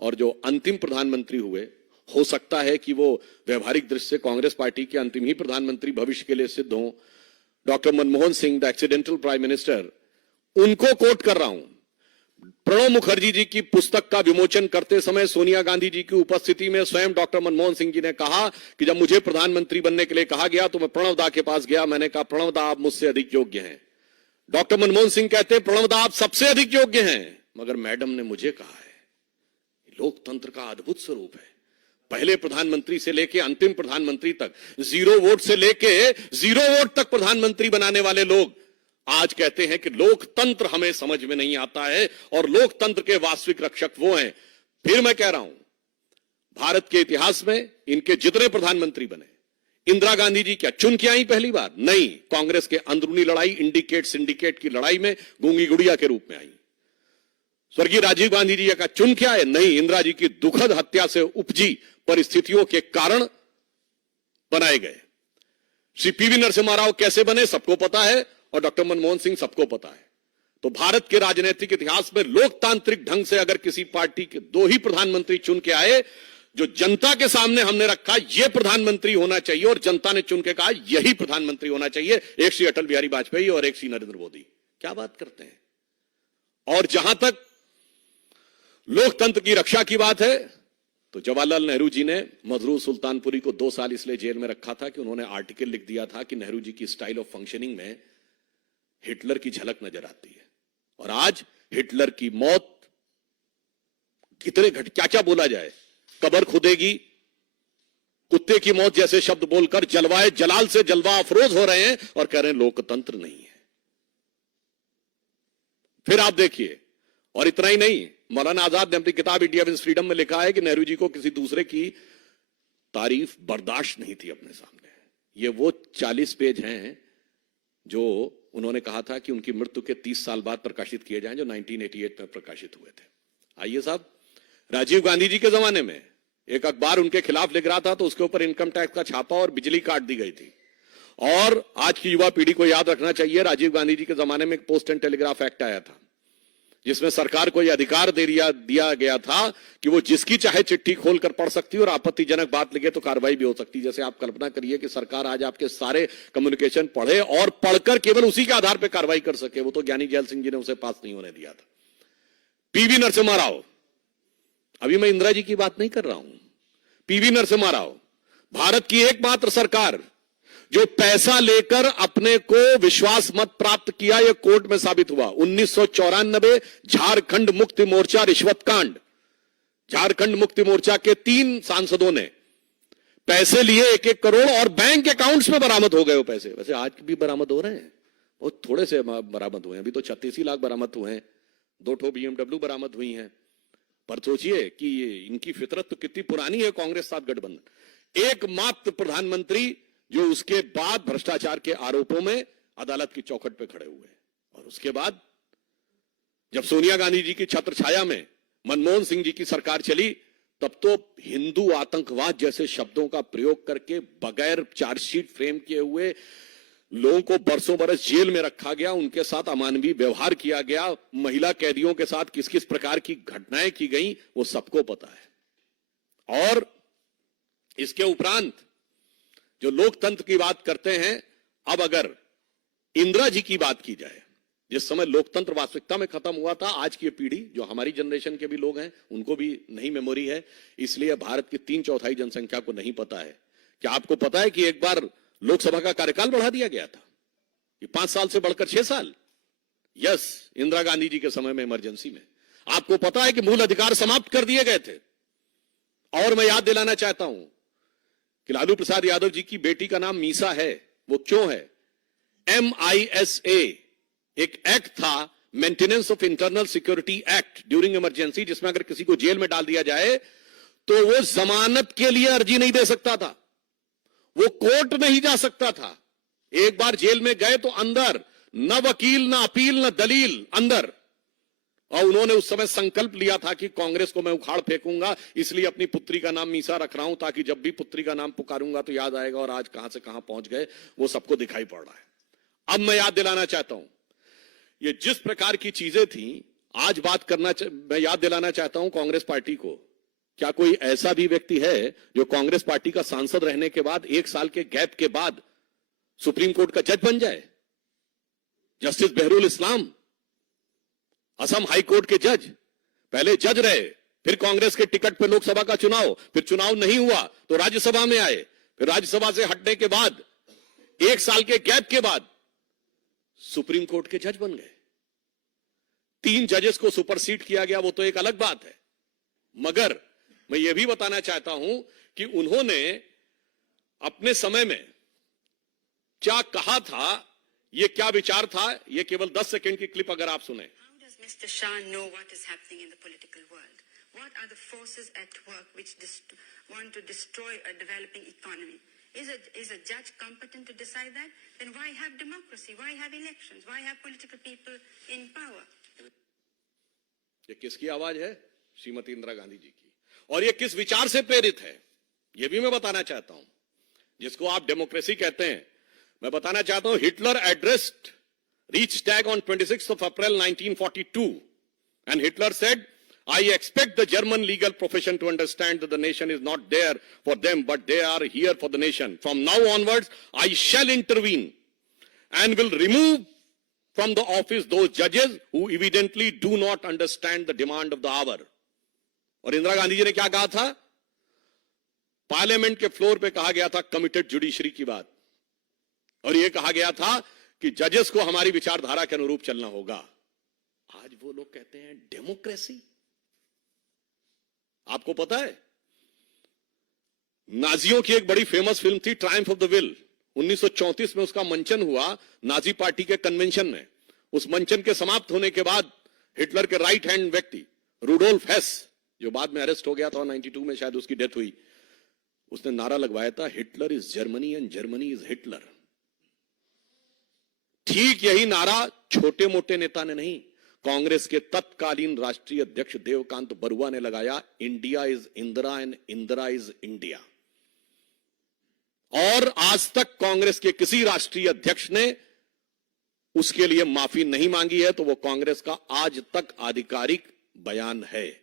और जो अंतिम प्रधानमंत्री हुए, हो सकता है कि वो व्यवहारिक दृष्टि से कांग्रेस पार्टी के अंतिम ही प्रधानमंत्री भविष्य के लिए सिद्ध हों, doctor Manmohan Singh, the accidental prime minister, उनको कोट कर रहा हूं। प्रणब मुखर्जी जी की पुस्तक का विमोचन करते समय सोनिया गांधी जी की उपस्थिति में स्वयं डॉक्टर मनमोहन सिंह जी ने कहा कि जब मुझे प्रधानमंत्री बनने के लिए कहा गया तो मैं प्रणब दा के पास गया, मैंने कहा प्रणब दा आप मुझसे अधिक योग्य हैं। डॉक्टर मनमोहन सिंह कहते हैं प्रणब दा आप सबसे अधिक योग्य हैं, मगर मैडम ने मुझे कहा है। लोकतंत्र का अद्भुत स्वरूप है। पहले प्रधानमंत्री से लेके अंतिम प्रधानमंत्री तक, 0 वोट से लेके 0 वोट तक प्रधानमंत्री बनाने वाले लोग आज कहते हैं कि लोकतंत्र हमें समझ में नहीं आता है और लोकतंत्र के वास्तविक रक्षक वो हैं। फिर मैं कह रहा हूं, भारत के इतिहास में इनके जितने प्रधानमंत्री बने, इंदिरा गांधी जी क्या चुन के आई पहली बार? नहीं, कांग्रेस के अंदरूनी लड़ाई, इंडिकेट सिंडिकेट की लड़ाई में गूंगी गुड़िया के रूप में आई। स्वर्गीय राजीव गांधी जी का चुन के आए? नहीं, इंदिरा जी की दुखद हत्या से उपजी परिस्थितियों के कारण बनाए गए। श्री पीवी नरसिम्हा राव कैसे बने सबको पता है, और डॉक्टर मनमोहन सिंह सबको पता है। तो भारत के राजनीतिक इतिहास में लोकतांत्रिक ढंग से अगर किसी पार्टी के 2 ही प्रधानमंत्री चुन के आए, जो जनता के सामने हमने रखा यह प्रधानमंत्री होना चाहिए और जनता ने चुन के कहा यही प्रधानमंत्री होना चाहिए, एक श्री अटल बिहारी वाजपेयी और एक श्री नरेंद्र मोदी। क्या बात करते हैं। और जहां तक लोकतंत्र की रक्षा की बात है, तो जवाहरलाल नेहरू जी ने मजरूर सुल्तानपुरी को 2 साल इसलिए जेल में रखा था कि उन्होंने आर्टिकल लिख दिया था कि नेहरू जी की स्टाइल ऑफ फंक्शनिंग में हिटलर की झलक नजर आती है। और आज हिटलर की मौत कितने क्या क्या बोला जाए, कब्र खुदेगी, कुत्ते की मौत जैसे शब्द बोलकर जलवाए जलाल से जलवा अफरोज हो रहे हैं और कह रहे हैं लोकतंत्र नहीं है। फिर आप देखिए, और इतना ही नहीं, मौलाना आजाद ने अपनी किताब इंडिया विंस फ्रीडम में लिखा है कि नेहरू जी को किसी दूसरे की तारीफ बर्दाश्त नहीं थी अपने सामने। ये वो 40 पेज हैं जो उन्होंने कहा था कि उनकी मृत्यु के 30 साल बाद प्रकाशित किए जाएं, जो 1988 में प्रकाशित हुए थे। आइए साहब, राजीव गांधी जी के जमाने में एक अखबार उनके खिलाफ लिख रहा था तो उसके ऊपर इनकम टैक्स का छापा और बिजली काट दी गई थी। और आज की युवा पीढ़ी को याद रखना चाहिए, राजीव गांधी जी के जमाने में एक पोस्ट एंड टेलीग्राफ एक्ट आया था, जिसमें सरकार को यह अधिकार दिया गया था कि वो जिसकी चाहे चिट्ठी खोलकर पढ़ सकती है और आपत्तिजनक बात लिखे तो कार्रवाई भी हो सकती है। जैसे आप कल्पना करिए कि सरकार आज आपके सारे कम्युनिकेशन पढ़े और पढ़कर केवल उसी के आधार पर कार्रवाई कर सके। वो तो ज्ञानी जैल सिंह जी ने उसे पास नहीं होने दिया था। पीवी नरसिम्हा राव, अभी मैं इंदिरा जी की बात नहीं कर रहा हूं, पीवी नरसिम्हा राव, भारत की एकमात्र सरकार जो पैसा लेकर अपने को विश्वास मत प्राप्त किया, यह कोर्ट में साबित हुआ। 1994 झारखंड मुक्ति मोर्चा रिश्वत कांड, झारखंड मुक्ति मोर्चा के 3 सांसदों ने पैसे लिए 1-1 करोड़ और बैंक अकाउंट्स में बरामद हो गए वो पैसे। वैसे आज भी बरामद हो रहे हैं, बहुत थोड़े से बरामद हुए हैं, अभी तो 36 ही लाख बरामद हुए हैं, 2 ठो BMW बरामद हुई हैं। पर सोचिए कि इनकी फितरत तो कितनी पुरानी है कांग्रेस साथ गठबंधन। एकमात्र प्रधानमंत्री जो उसके बाद भ्रष्टाचार के आरोपों में अदालत की चौखट पे खड़े हुए। और उसके बाद जब सोनिया गांधी जी की छत्र छाया में मनमोहन सिंह जी की सरकार चली, तब तो हिंदू आतंकवाद जैसे शब्दों का प्रयोग करके बगैर चार्जशीट फ्रेम किए हुए लोगों को बरसों बरस जेल में रखा गया, उनके साथ अमानवीय व्यवहार किया गया, महिला कैदियों के साथ किस किस प्रकार की घटनाएं की गई वो सबको पता है। और इसके उपरांत जो लोकतंत्र की बात करते हैं, अब अगर इंदिरा जी की बात की जाए, जिस समय लोकतंत्र वास्तविकता में खत्म हुआ था, आज की पीढ़ी जो हमारी जनरेशन के भी लोग हैं उनको भी नहीं मेमोरी है, इसलिए भारत की 3/4 जनसंख्या को नहीं पता है। क्या आपको पता है कि एक बार लोकसभा का कार्यकाल बढ़ा दिया गया था, ये 5 साल से बढ़कर 6 साल? यस, इंदिरा गांधी जी के समय में इमरजेंसी में। आपको पता है कि मूल अधिकार समाप्त कर दिए गए थे। और मैं याद दिलाना चाहता हूं कि लालू प्रसाद यादव जी की बेटी का नाम मीसा है। वो क्यों है? MISA एक एक्ट था, maintenance of internal security act during emergency, जिसमें अगर किसी को जेल में डाल दिया जाए तो वो जमानत के लिए अर्जी नहीं दे सकता था, वो कोर्ट नहीं जा सकता था। एक बार जेल में गए तो अंदर, न वकील न अपील न दलील, अंदर। और उन्होंने उस समय संकल्प लिया था कि कांग्रेस को मैं उखाड़ फेंकूंगा, इसलिए अपनी पुत्री का नाम मीसा रख रहा हूं ताकि जब भी पुत्री का नाम पुकारूंगा तो याद आएगा। और आज कहां से कहां पहुंच गए वो सबको दिखाई पड़ रहा है। अब मैं याद दिलाना चाहता हूं, ये जिस प्रकार की चीजें थी, आज बात करना मैं याद दिलाना चाहता हूं कांग्रेस पार्टी को क्या कोई ऐसा भी व्यक्ति है जो कांग्रेस पार्टी का सांसद रहने के बाद 1 साल के गैप के बाद सुप्रीम कोर्ट का जज बन जाए? जस्टिस बहरुल इस्लाम, असम हाई कोर्ट के जज, पहले जज रहे, फिर कांग्रेस के टिकट पर लोकसभा का चुनाव, फिर चुनाव नहीं हुआ तो राज्यसभा में आए, फिर राज्यसभा से हटने के बाद 1 साल के गैप के बाद सुप्रीम कोर्ट के जज बन गए। 3 जजेस को सुपरसीड किया गया, वो तो एक अलग बात है, मगर मैं यह भी बताना चाहता हूं कि उन्होंने अपने समय में क्या कहा था, यह क्या विचार था, यह केवल 10 सेकंड की क्लिप अगर आप सुने। Mr. Shah know what is happening in the political world? What are the forces at work which want to destroy a developing economy? Is a judge competent to decide that? Then why have democracy? Why have elections? Why have political people in power? ये किसकी आवाज है? श्रीमती इंदिरा गांधी जी की। और ये किस विचार से प्रेरित है, ये भी मैं बताना चाहता हूं। जिसको आप डेमोक्रेसी कहते हैं, मैं बताना चाहता हूं, Hitler addressed Reichstag on 26th of April 1942, and Hitler said, I expect the German legal profession to understand that the nation is not there for them, but they are here for the nation. From now onwards, I shall intervene and will remove from the office those judges who evidently do not understand the demand of the hour. और इंदिरा गांधी जी ने क्या कहा था? Parliament के floor पे कहा गया था कमिटेड जुडिशरी की बात, और यह कहा गया था कि जजेस को हमारी विचारधारा के अनुरूप चलना होगा। आज वो लोग कहते हैं डेमोक्रेसी। आपको पता है, नाजियों की एक बड़ी फेमस फिल्म थी ट्रायम्फ ऑफ द विल, 1934 में उसका मंचन हुआ नाजी पार्टी के कन्वेंशन में। उस मंचन के समाप्त होने के बाद हिटलर के राइट हैंड व्यक्ति रूडोल्फ हेस, जो बाद में अरेस्ट हो गया था, 92 में शायद उसकी डेथ हुई, उसने नारा लगवाया था, Hitler is Germany and Germany is Hitler. ठीक यही नारा छोटे मोटे नेता ने नहीं, कांग्रेस के तत्कालीन राष्ट्रीय अध्यक्ष देवकांत बरुआ ने लगाया, India is Indira and Indira is India. और आज तक कांग्रेस के किसी राष्ट्रीय अध्यक्ष ने उसके लिए माफी नहीं मांगी है, तो वो कांग्रेस का आज तक आधिकारिक बयान है।